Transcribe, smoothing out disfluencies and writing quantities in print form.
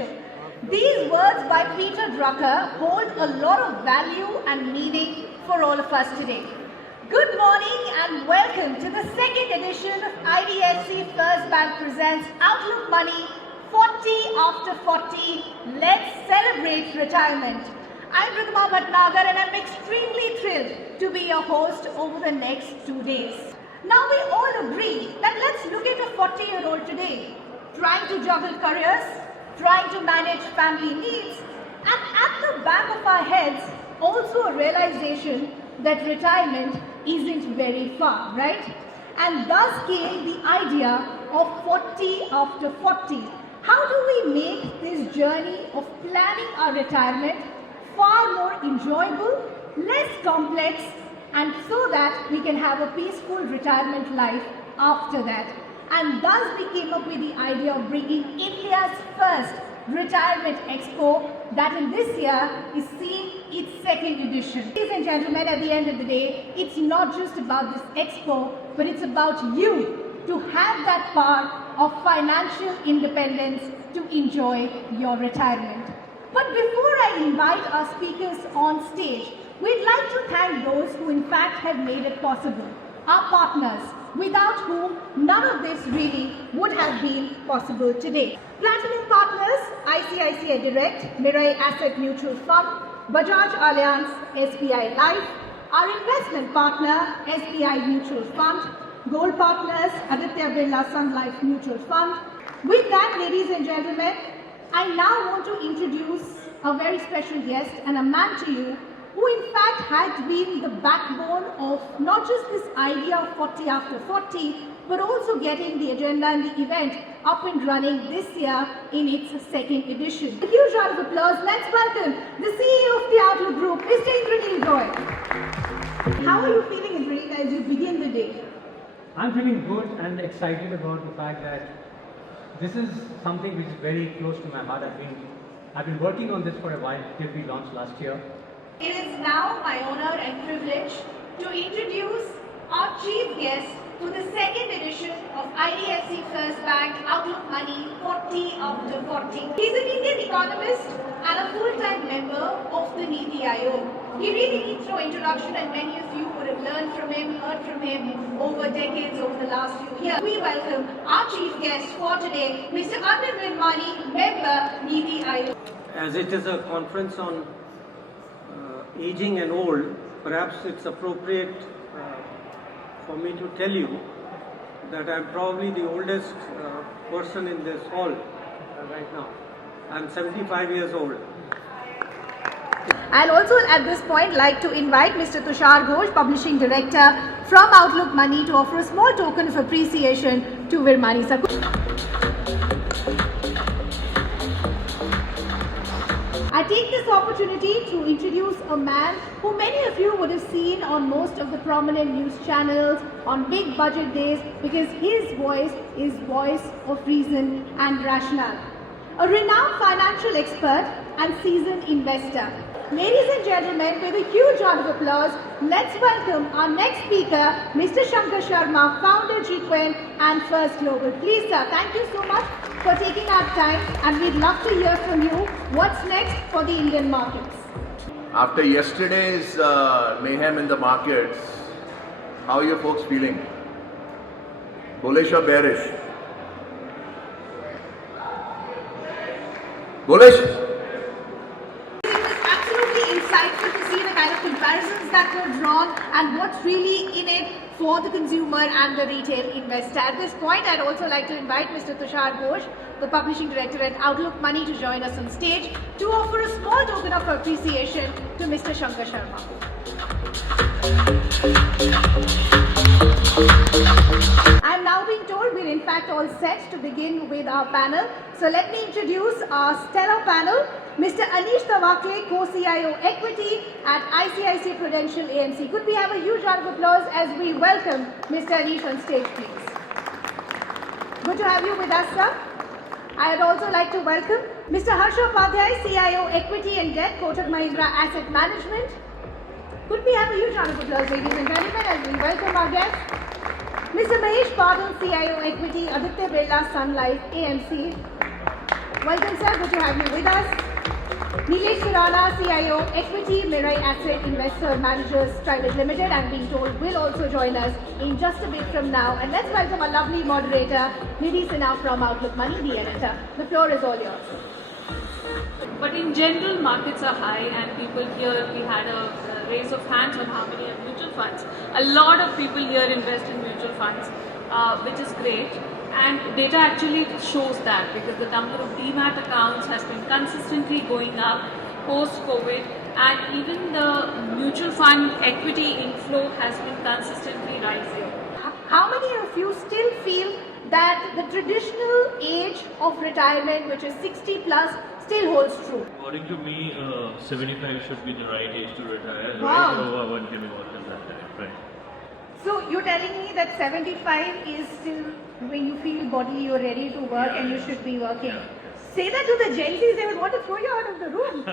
special. These words by Peter Drucker hold a lot of value and meaning for all of us today. Good morning and welcome to the second edition of IDFC First Bank presents Outlook Money 40 after 40. Let's celebrate retirement. I'm Ridhima Bhatnagar and I'm extremely thrilled to be your host over the next 2 days. Now we all agree that let's look at a 40-year-old today, trying to juggle careers, trying to manage family needs, and at the back of our heads, also a realization that retirement isn't very far, right? And thus came the idea of 40 after 40. How do we make this journey of planning our retirement far more enjoyable, less complex, and so that we can have a peaceful retirement life after that? And thus we came up with the idea of bringing India's first retirement expo that in this year is seeing its second edition. Ladies and gentlemen, at the end of the day, it's not just about this expo, but it's about you to have that power of financial independence to enjoy your retirement. But before I invite our speakers on stage, we'd like to thank those who in fact have made it possible, our partners, without whom none of this really would have been possible today. Platinum partners, ICICI Direct, Mirae Asset Mutual Fund, Bajaj Allianz, SBI Life, our investment partner, SBI Mutual Fund, Gold partners, Aditya Birla Sun Life Mutual Fund. With that, ladies and gentlemen, I now want to introduce a very special guest and a man to you who in fact has been the backbone of not just this idea of 40 after 40, but also getting the agenda and the event up and running this year in its second edition. A huge round of applause. Let's welcome the CEO of the Outlook Group, Mr. Indranil Goyal. How are you feeling, Indranil, as you begin the day? I'm feeling good and excited about the fact that this is something which is very close to my heart. I've been working on this for a while till we launched last year. It is now my honor and privilege to introduce our chief guest for the second edition of IDFC First Bank Outlook Money 40 after 40. He's an Indian economist and a full-time member of the Niti Aayog. He really needs no introduction and many of you would have learned from him, heard from him over decades, over the last few years. We welcome our chief guest for today, Mr. Arvind Virmani, member Niti Aayog. As it is a conference on aging and old, perhaps it's appropriate for me to tell you that I'm probably the oldest person in this hall right now. I'm 75 years old. I'll also at this point like to invite Mr. Tushar Ghosh, Publishing Director from Outlook Money, to offer a small token of appreciation to Virmani sir. I take this opportunity to introduce a man who many of you would have seen on most of the prominent news channels on big budget days, because his voice is voice of reason and rationale. A renowned financial expert and seasoned investor. Ladies and gentlemen, with a huge round of applause, let's welcome our next speaker, Mr. Shankar Sharma, founder GQuent and First Global. Please sir, thank you so much for taking our time, and we'd love to hear from you what's next for the Indian markets. After yesterday's mayhem in the markets, how are you folks feeling? Bullish or bearish? Bullish? Insightful to see the kind of comparisons that were drawn and what's really in it for the consumer and the retail investor. At this point, I'd also like to invite Mr. Tushar Ghosh, the Publishing Director at Outlook Money, to join us on stage to offer a small token of appreciation to Mr. Shankar Sharma. I'm now being told we're in fact all set to begin with our panel. So let me introduce our stellar panel. Mr. Anish Tawakle, Co-CIO Equity at ICICI Prudential AMC. Could we have a huge round of applause as we welcome Mr. Anish on stage, please? Good to have you with us, sir. I'd also like to welcome Mr. Harsha Upadhyay, CIO Equity and Debt, Kotak Mahindra Asset Management. Could we have a huge round of applause, ladies and gentlemen, as we welcome our guests? Mr. Mahesh Badal, CIO Equity, Aditya Birla Sun Life AMC. Welcome, sir. Good to have you with us. Nilesh Surana, CIO, Equity Mirai Asset Investor Managers Private Limited, I'm being told will also join us in just a bit from now. And let's welcome our lovely moderator, Nidhi Sinha from Outlook Money, the editor. The floor is all yours. But in general, markets are high, and people here, we had a raise of hands on how many are mutual funds. A lot of people here invest in mutual funds, which is great. And data actually shows that, because the number of demat accounts has been consistently going up post-COVID, and even the mutual fund equity inflow has been consistently rising. How many of you still feel that the traditional age of retirement, which is 60 plus, still holds true? According to me, 75 should be the right age to retire. Wow. Right? One can be worked at that time, right? So you're telling me that 75 is still when you feel bodily you're ready to work and you should be working. Yeah. Say that to the Gen Zs, they would want to throw you out of the room.